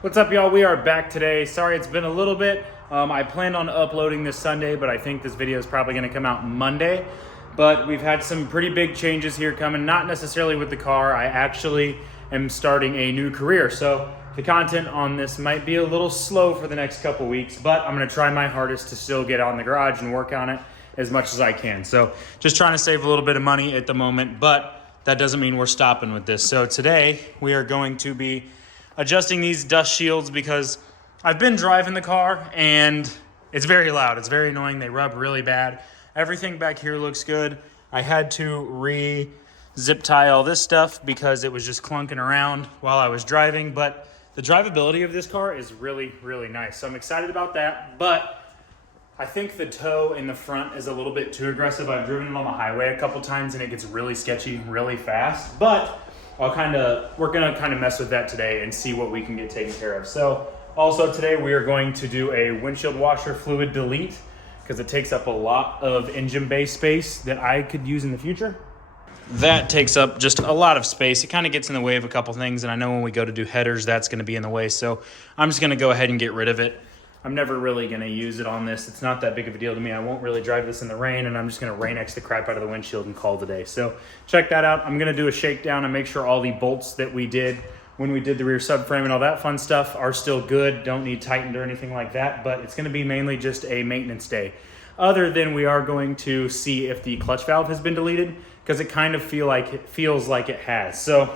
What's up, y'all? We are back today. Sorry it's been a little bit. I planned on uploading this Sunday, but I think this video is probably going to come out Monday. But we've had some pretty big changes here coming, not necessarily with the car. I actually am starting a new career. So the content on this might be a little slow for the next couple weeks, but I'm going to try my hardest to still get out in the garage and work on it as much as I can. So just trying to save a little bit of money at the moment, but that doesn't mean we're stopping with this. So today we are going to be adjusting these dust shields because I've been driving the car and it's very loud. It's very annoying. They rub really bad. Everything back here looks good. I had to zip tie all this stuff because it was just clunking around while I was driving, but the drivability of this car is really, really nice. So I'm excited about that, but I think the toe in the front is a little bit too aggressive. I've driven it on the highway a couple times and it gets really sketchy really fast, but we're gonna kind of mess with that today and see what we can get taken care of. So also today we are going to do a windshield washer fluid delete because it takes up a lot of engine bay space that I could use in the future. That takes up just a lot of space. It kind of gets in the way of a couple things, and I know when we go to do headers, that's gonna be in the way. So I'm just gonna go ahead and get rid of it. I'm never really gonna use it on this. It's not that big of a deal to me. I won't really drive this in the rain, and I'm just gonna Rain-X the crap out of the windshield and call it a day. So check that out. I'm gonna do a shakedown and make sure all the bolts that we did when we did the rear subframe and all that fun stuff are still good, don't need tightened or anything like that, but it's gonna be mainly just a maintenance day. Other than we are going to see if the clutch valve has been deleted, because it kind of feels like it has. So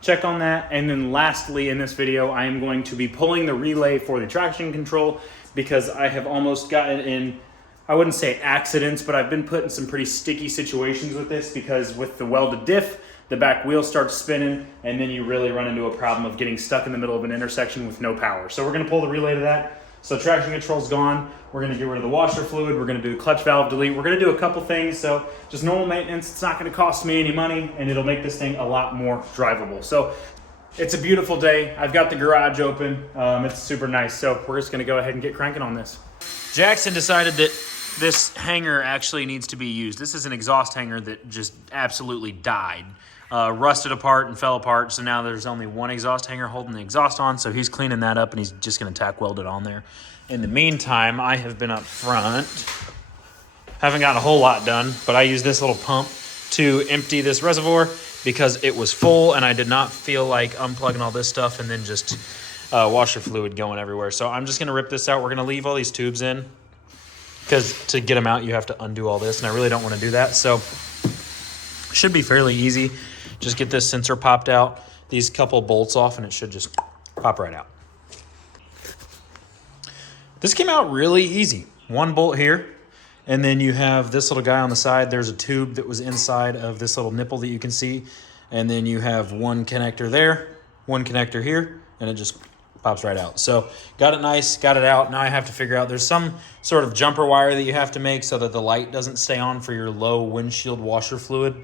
check on that. And then lastly in this video, I am going to be pulling the relay for the traction control because I have almost gotten in, I wouldn't say accidents, but I've been put in some pretty sticky situations with this because with the welded diff, the back wheel starts spinning and then you really run into a problem of getting stuck in the middle of an intersection with no power. So we're gonna pull the relay to that. So traction control's gone. We're gonna get rid of the washer fluid. We're gonna do the clutch valve delete. We're gonna do a couple things. So just normal maintenance. It's not gonna cost me any money and it'll make this thing a lot more drivable. So it's a beautiful day. I've got the garage open. It's super nice. So we're just gonna go ahead and get cranking on this. Jackson decided that this hanger actually needs to be used. This is an exhaust hanger that just absolutely died. Rusted apart and fell apart, so now there's only one exhaust hanger holding the exhaust on, so he's cleaning that up and he's just gonna tack weld it on there. In the meantime, I have been up front. Haven't gotten a whole lot done, but I used this little pump to empty this reservoir because it was full and I did not feel like unplugging all this stuff and then just washer fluid going everywhere. So I'm just gonna rip this out. We're gonna leave all these tubes in because to get them out, you have to undo all this, and I really don't wanna do that. So should be fairly easy. Just get this sensor popped out, these couple bolts off, and it should just pop right out. This came out really easy. One bolt here, and then you have this little guy on the side. There's a tube that was inside of this little nipple that you can see, and then you have one connector there, one connector here, and it just pops right out. So got it nice, got it out. Now I have to figure out, there's some sort of jumper wire that you have to make so that the light doesn't stay on for your low windshield washer fluid,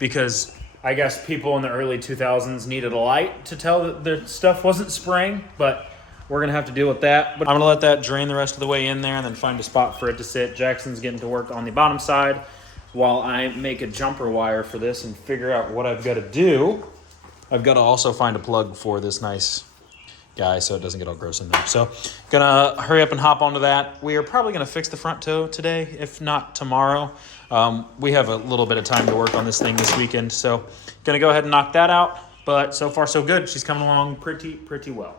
because I guess people in the early 2000s needed a light to tell that their stuff wasn't spraying, but we're gonna have to deal with that. But I'm gonna let that drain the rest of the way in there and then find a spot for it to sit. Jackson's getting to work on the bottom side while I make a jumper wire for this and figure out what I've gotta do. I've gotta also find a plug for this nice guy so it doesn't get all gross in there. So gonna hurry up and hop onto that. We are probably gonna fix the front toe today, if not tomorrow. We have a little bit of time to work on this thing this weekend, so gonna go ahead and knock that out, but so far so good. She's coming along pretty well.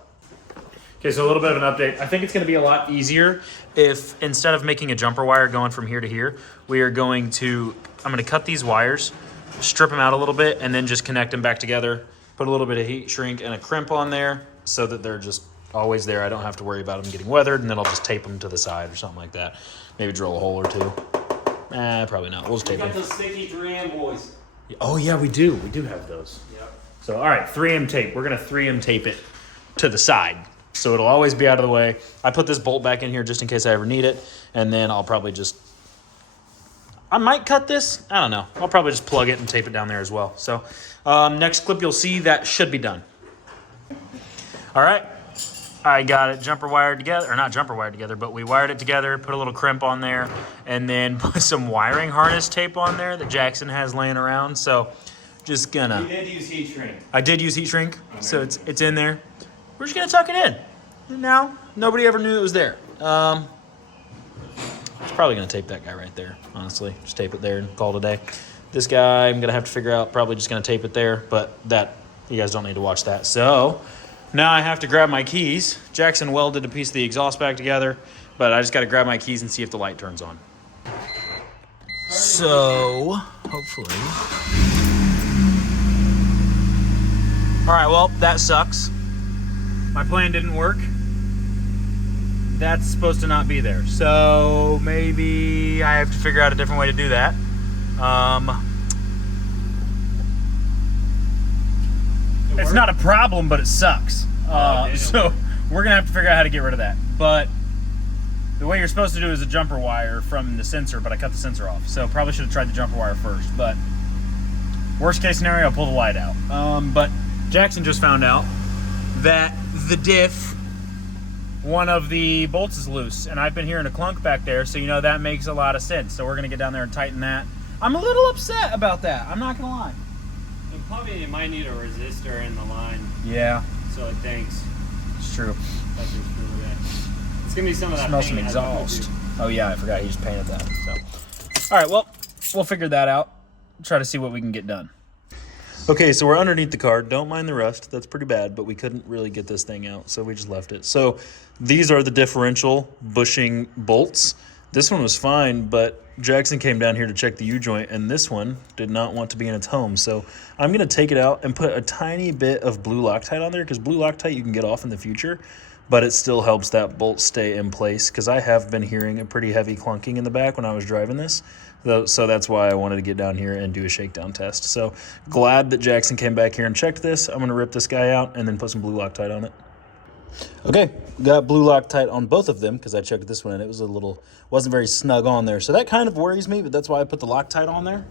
Okay, so a little bit of an update. I think it's gonna be a lot easier if instead of making a jumper wire going from here to here, I'm gonna cut these wires, strip them out a little bit, and then just connect them back together, put a little bit of heat shrink and a crimp on there so that they're just always there. I don't have to worry about them getting weathered, and then I'll just tape them to the side or something like that. Maybe drill a hole or two. Probably not. We'll just tape them. We got those sticky 3M boys. Oh yeah, we do. We do have those. Yep. So all right, 3M tape. We're gonna 3M tape it to the side, so it'll always be out of the way. I put this bolt back in here just in case I ever need it, and then I'll probably I might cut this. I don't know. I'll probably just plug it and tape it down there as well. So next clip you'll see that should be done. All right. I got it jumper wired together, or not jumper wired together, but we wired it together, put a little crimp on there, and then put some wiring harness tape on there that Jackson has laying around. So just gonna... You did use heat shrink. I did use heat shrink, so it's in there. we're just gonna tuck it in. And now, nobody ever knew it was there. It's probably gonna tape that guy right there, honestly. Just tape it there and call it a day. This guy, I'm gonna have to figure out, probably just gonna tape it there, but that, you guys don't need to watch that. So, now I have to grab my keys. Jackson welded a piece of the exhaust back together, but I just gotta grab my keys and see if the light turns on. So, hopefully. All right, well, that sucks. My plan didn't work. That's supposed to not be there. So maybe I have to figure out a different way to do that. It's not a problem, but it sucks. So we're gonna have to figure out how to get rid of that. But the way you're supposed to do is a jumper wire from the sensor, but I cut the sensor off. So probably should have tried the jumper wire first. But worst case scenario, I'll pull the light out. But Jackson just found out that the diff, one of the bolts is loose, and I've been hearing a clunk back there, so you know that makes a lot of sense. So we're gonna get down there and tighten that. I'm a little upset about that, I'm not gonna lie. And probably you might need a resistor in the line. Yeah. So it thinks. It's true. It's gonna be some of that. Smells some exhaust. Oh yeah, I forgot he just painted that. So, all right, well, we'll figure that out. Try to see what we can get done. Okay, so we're underneath the car. Don't mind the rust. That's pretty bad, but we couldn't really get this thing out, so we just left it. So these are the differential bushing bolts. This one was fine, but Jackson came down here to check the U-joint, and this one did not want to be in its home. So I'm going to take it out and put a tiny bit of blue Loctite on there, because blue Loctite you can get off in the future, but it still helps that bolt stay in place, because I have been hearing a pretty heavy clunking in the back when I was driving this. So that's why I wanted to get down here and do a shakedown test. So glad that Jackson came back here and checked this. I'm going to rip this guy out and then put some blue Loctite on it. Okay, got blue Loctite on both of them because I checked this one and it was wasn't very snug on there. So that kind of worries me, but that's why I put the Loctite on there.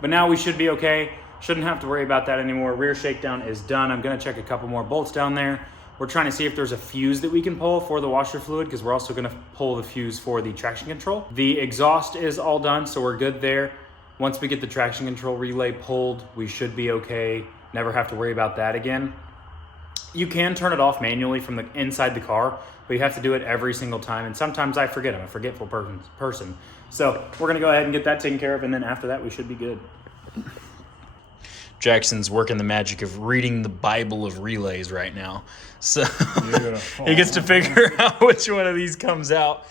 But now we should be okay. Shouldn't have to worry about that anymore. Rear shakedown is done. I'm gonna check a couple more bolts down there. We're trying to see if there's a fuse that we can pull for the washer fluid, because we're also gonna pull the fuse for the traction control. The exhaust is all done, so we're good there. Once we get the traction control relay pulled, we should be okay. Never have to worry about that again. You can turn it off manually from the inside the car, but you have to do it every single time. And sometimes I forget. I'm a forgetful person. So we're gonna go ahead and get that taken care of, and then after that, we should be good. Jackson's working the magic of reading the Bible of relays right now. So he gets to figure out which one of these comes out.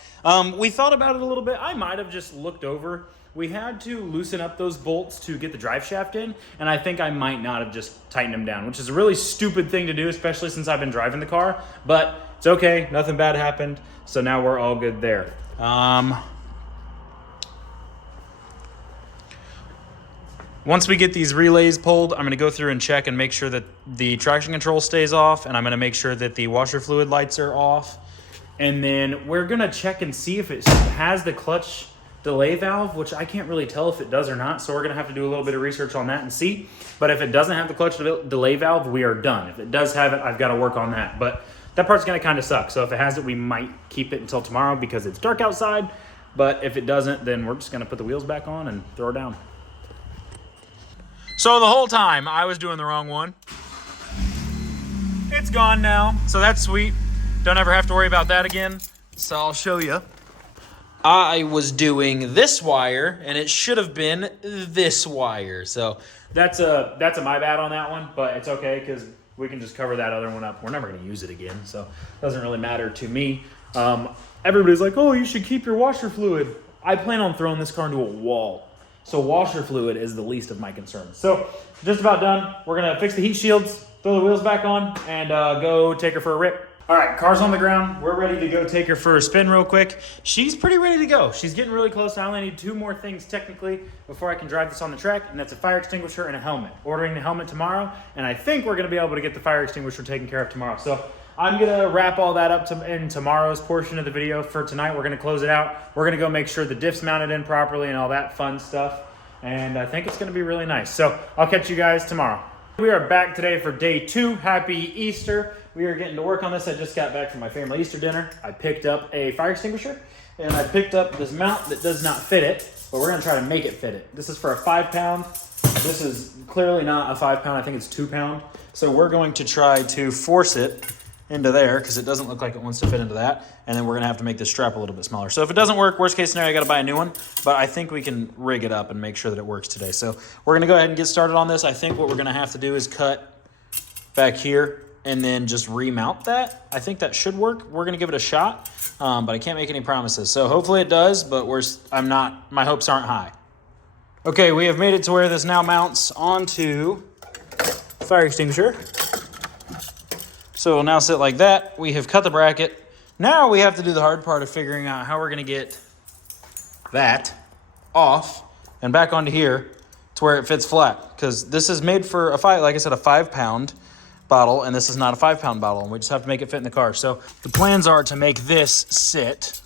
We thought about it a little bit. I might have just looked over. We had to loosen up those bolts to get the drive shaft in, and I think I might not have just tightened them down, which is a really stupid thing to do, especially since I've been driving the car, but it's okay. Nothing bad happened, so now we're all good there. Once we get these relays pulled, I'm gonna go through and check and make sure that the traction control stays off, and I'm gonna make sure that the washer fluid lights are off. And then we're gonna check and see if it has the clutch delay valve, which I can't really tell if it does or not. So we're gonna have to do a little bit of research on that and see. But if it doesn't have the clutch delay valve, we are done. If it does have it, I've gotta work on that. But that part's gonna kinda suck. So if it has it, we might keep it until tomorrow because it's dark outside. But if it doesn't, then we're just gonna put the wheels back on and throw it down. So the whole time I was doing the wrong one. It's gone now, so that's sweet. Don't ever have to worry about that again. So I'll show you. I was doing this wire, and it should have been this wire. So that's a my bad on that one, but it's okay because we can just cover that other one up. We're never gonna use it again, so it doesn't really matter to me. Everybody's like, oh, you should keep your washer fluid. I plan on throwing this car into a wall. So washer fluid is the least of my concerns. So just about done. We're gonna fix the heat shields, throw the wheels back on, and go take her for a rip. All right, car's on the ground. We're ready to go take her for a spin real quick. She's pretty ready to go. She's getting really close. I only need 2 more things technically before I can drive this on the track, and that's a fire extinguisher and a helmet. Ordering the helmet tomorrow, and I think we're gonna be able to get the fire extinguisher taken care of tomorrow. So I'm gonna wrap all that up in tomorrow's portion of the video. For tonight, we're gonna close it out. We're gonna go make sure the diff's mounted in properly and all that fun stuff. And I think it's gonna be really nice. So I'll catch you guys tomorrow. We are back today for day 2. Happy Easter. We are getting to work on this. I just got back from my family Easter dinner. I picked up a fire extinguisher and I picked up this mount that does not fit it, but we're gonna try to make it fit it. This is for a 5-pound. This is clearly not a 5-pound. I think it's 2-pound. So we're going to try to force it into there because it doesn't look like it wants to fit into that. And then we're gonna have to make this strap a little bit smaller. So if it doesn't work, worst case scenario, I gotta buy a new one, but I think we can rig it up and make sure that it works today. So we're gonna go ahead and get started on this. I think what we're gonna have to do is cut back here and then just remount that. I think that should work. We're gonna give it a shot, but I can't make any promises. So hopefully it does, but my hopes aren't high. Okay, we have made it to where this now mounts onto fire extinguisher. So it'll now sit like that. We have cut the bracket. Now we have to do the hard part of figuring out how we're gonna get that off and back onto here to where it fits flat. Because this is made for like I said, a 5-pound bottle, and this is not a 5-pound bottle, and we just have to make it fit in the car. So the plans are to make this sit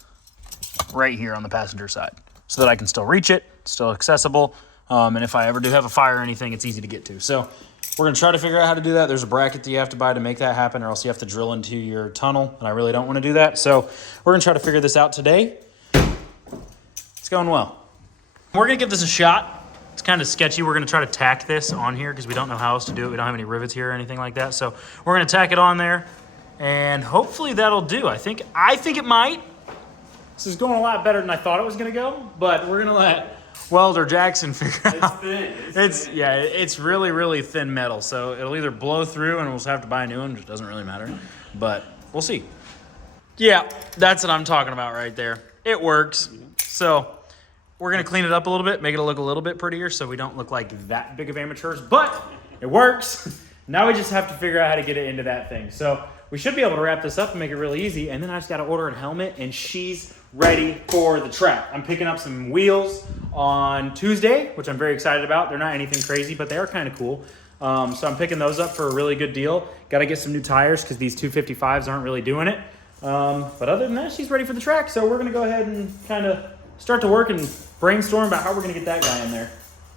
right here on the passenger side so that I can still reach it, still accessible, and if I ever do have a fire or anything, it's easy to get to. So we're gonna try to figure out how to do that. There's a bracket that you have to buy to make that happen, or else you have to drill into your tunnel, and I really don't wanna do that. So we're gonna try to figure this out today. It's going well. We're gonna give this a shot. It's kind of sketchy. We're gonna try to tack this on here because we don't know how else to do it. We don't have any rivets here or anything like that. So we're gonna tack it on there, and hopefully that'll do. I think it might. This is going a lot better than I thought it was gonna go, but we're gonna let Welder Jackson figure out. It's thin. It's really, really thin metal. So it'll either blow through and we'll just have to buy a new one, which doesn't really matter, but we'll see. Yeah, that's what I'm talking about right there. It works. So we're gonna clean it up a little bit, make it look a little bit prettier so we don't look like that big of amateurs, but it works. Now we just have to figure out how to get it into that thing. So we should be able to wrap this up and make it really easy, and then I just gotta order a helmet, and she's ready for the track. I'm picking up some wheels on Tuesday, which I'm very excited about. They're not anything crazy, but they are kind of cool. So I'm picking those up for a really good deal. Gotta get some new tires because these 255s aren't really doing it. But other than that, she's ready for the track. So we're gonna go ahead and kind of start to work and brainstorm about how we're gonna get that guy in there.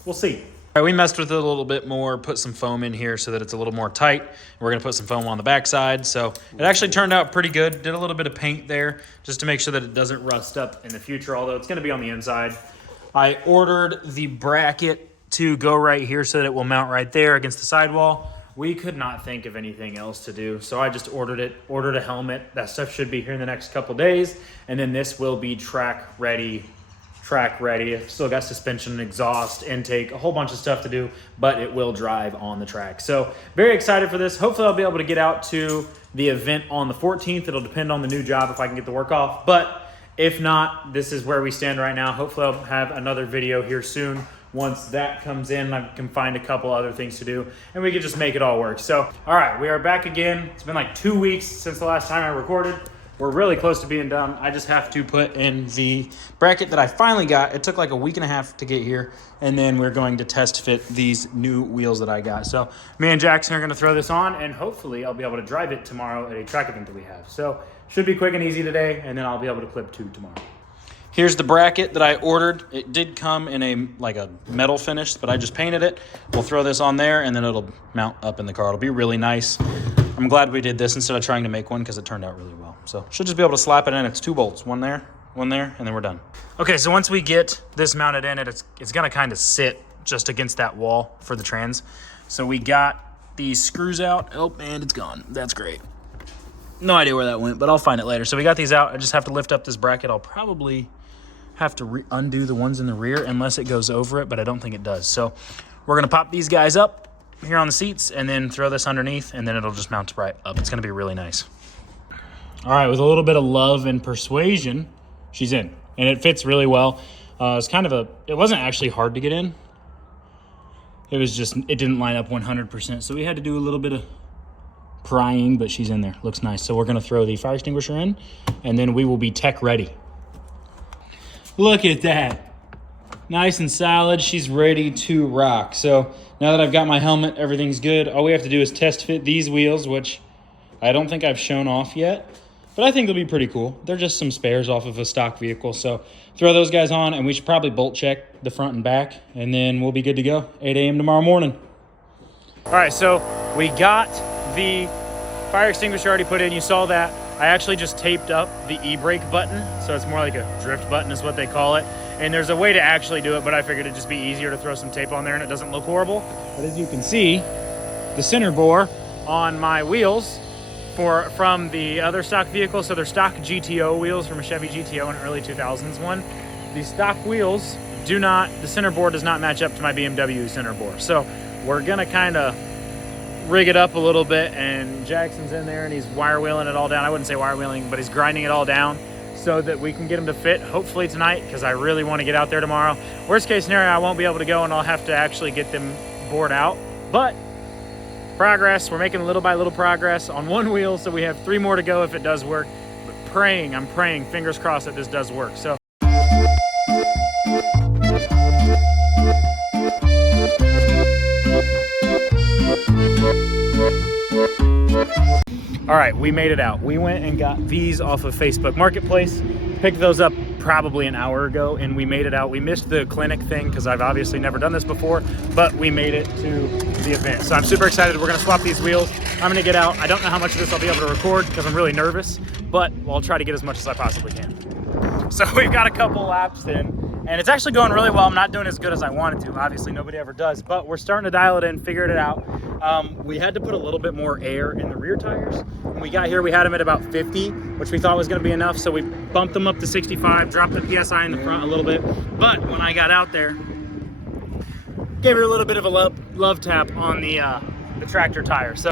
We'll see. All right, we messed with it a little bit more, put some foam in here so that it's a little more tight. We're gonna put some foam on the backside. So it actually turned out pretty good. Did a little bit of paint there just to make sure that it doesn't rust up in the future, although it's gonna be on the inside. I ordered the bracket to go right here so that it will mount right there against the sidewall. We could not think of anything else to do, so I just ordered a helmet. That stuff should be here in the next couple days, and then this will be track ready. I've still got suspension and exhaust, intake, a whole bunch of stuff to do, but it will drive on the track. So very excited for this. Hopefully I'll be able to get out to the event on the 14th. It'll depend on the new job if I can get the work off, but if not, this is where we stand right now. Hopefully I'll have another video here soon. Once that comes in, I can find a couple other things to do, and we can just make it all work. So, all right, we are back again. It's been like 2 weeks since the last time I recorded. We're really close to being done. I just have to put in the bracket that I finally got. It took like a week and a half to get here, and then we're going to test fit these new wheels that I got. So me and Jackson are gonna throw this on, and hopefully I'll be able to drive it tomorrow at a track event that we have. So should be quick and easy today, and then I'll be able to clip 2 tomorrow. Here's the bracket that I ordered. It did come in a metal finish, but I just painted it. We'll throw this on there, and then it'll mount up in the car. It'll be really nice. I'm glad we did this instead of trying to make one because it turned out really well. So should just be able to slap it in. It's 2 bolts, one there, and then we're done. Okay, so once we get this mounted in, it's gonna kind of sit just against that wall for the trans. So we got these screws out. Oh, and it's gone. That's great. No idea where that went, but I'll find it later. So we got these out. I just have to lift up this bracket. I'll probably have to undo the ones in the rear unless it goes over it, but I don't think it does. So we're gonna pop these guys up here on the seats and then throw this underneath, and then it'll just mount right up. It's gonna be really nice. All right, with a little bit of love and persuasion, she's in, and it fits really well. It wasn't actually hard to get in. It was just, it didn't line up 100%. So we had to do a little bit of prying, but she's in there, looks nice. So we're gonna throw the fire extinguisher in, and then we will be tech ready. Look at that. Nice and solid. She's ready to rock. So now that I've got my helmet, everything's good. All we have to do is test fit these wheels, which I don't think I've shown off yet, but I think they'll be pretty cool. They're just some spares off of a stock vehicle. So throw those guys on, and we should probably bolt check the front and back, and then we'll be good to go. 8 a.m. tomorrow morning. All right, so we got the fire extinguisher already put in. You saw that. I actually just taped up the e-brake button, so it's more like a drift button is what they call it. And there's a way to actually do it, but I figured it'd just be easier to throw some tape on there and it doesn't look horrible. But as you can see, the center bore on my wheels from the other stock vehicle. So they're stock GTO wheels from a Chevy GTO in early 2000s one. The stock wheels the center bore does not match up to my BMW center bore. So we're gonna kind of rig it up a little bit, and Jackson's in there and he's wire wheeling it all down. I wouldn't say wire wheeling, but he's grinding it all down so that we can get them to fit hopefully tonight, because I really want to get out there tomorrow. Worst case scenario, I won't be able to go and I'll have to actually get them bored out, but progress, we're making little by little progress on one wheel, so we have 3 more to go if it does work. But I'm praying, fingers crossed that this does work. So all right, we made it out. We went and got these off of Facebook Marketplace, picked those up probably an hour ago, and we made it out. We missed the clinic thing because I've obviously never done this before, but we made it to the event. So I'm super excited. We're gonna swap these wheels. I'm gonna get out. I don't know how much of this I'll be able to record because I'm really nervous, but I'll try to get as much as I possibly can. So we've got a couple laps in, and it's actually going really well. I'm not doing as good as I wanted to. Obviously, nobody ever does, but we're starting to dial it in, figured it out. We had to put a little bit more air in the rear tires. When we got here, we had them at about 50, which we thought was gonna be enough, so we bumped them up to 65, dropped the PSI in the front a little bit. But when I got out there, gave her a little bit of a love tap on the tractor tire. So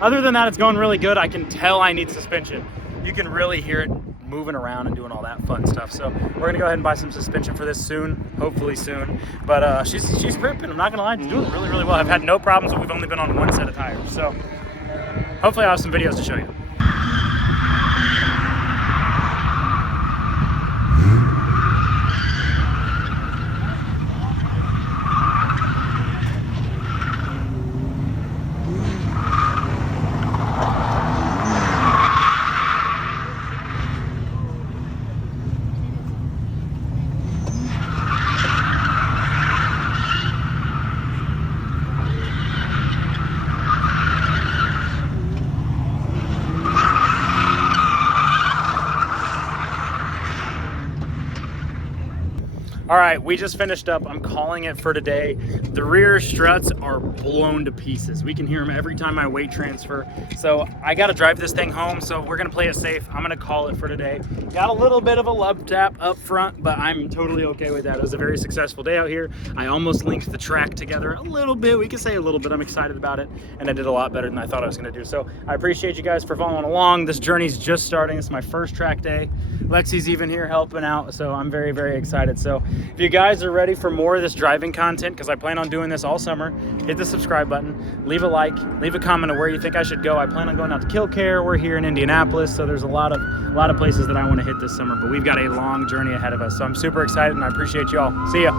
other than that, it's going really good. I can tell I need suspension. You can really hear it moving around and doing all that fun stuff. So we're gonna go ahead and buy some suspension for this soon, hopefully soon. But she's ripping, I'm not gonna lie, she's doing really, really well. I've had no problems, and we've only been on one set of tires. So hopefully I'll have some videos to show you. All right, we just finished up. I'm calling it for today. The rear struts are blown to pieces. We can hear them every time I weight transfer. So I gotta drive this thing home, so we're gonna play it safe. I'm gonna call it for today. Got a little bit of a love tap up front, but I'm totally okay with that. It was a very successful day out here. I almost linked the track together a little bit. We can say a little bit. I'm excited about it, and I did a lot better than I thought I was gonna do. So I appreciate you guys for following along. This journey's just starting. It's my first track day. Lexi's even here helping out, so I'm very, very excited. So if you guys are ready for more of this driving content, because I plan on doing this all summer, hit the subscribe button, leave a like, leave a comment of where you think I should go. I plan on going out to Killcare. We're here in Indianapolis, so there's a lot of places that I want to hit this summer, but we've got a long journey ahead of us. So I'm super excited, and I appreciate you all. See ya.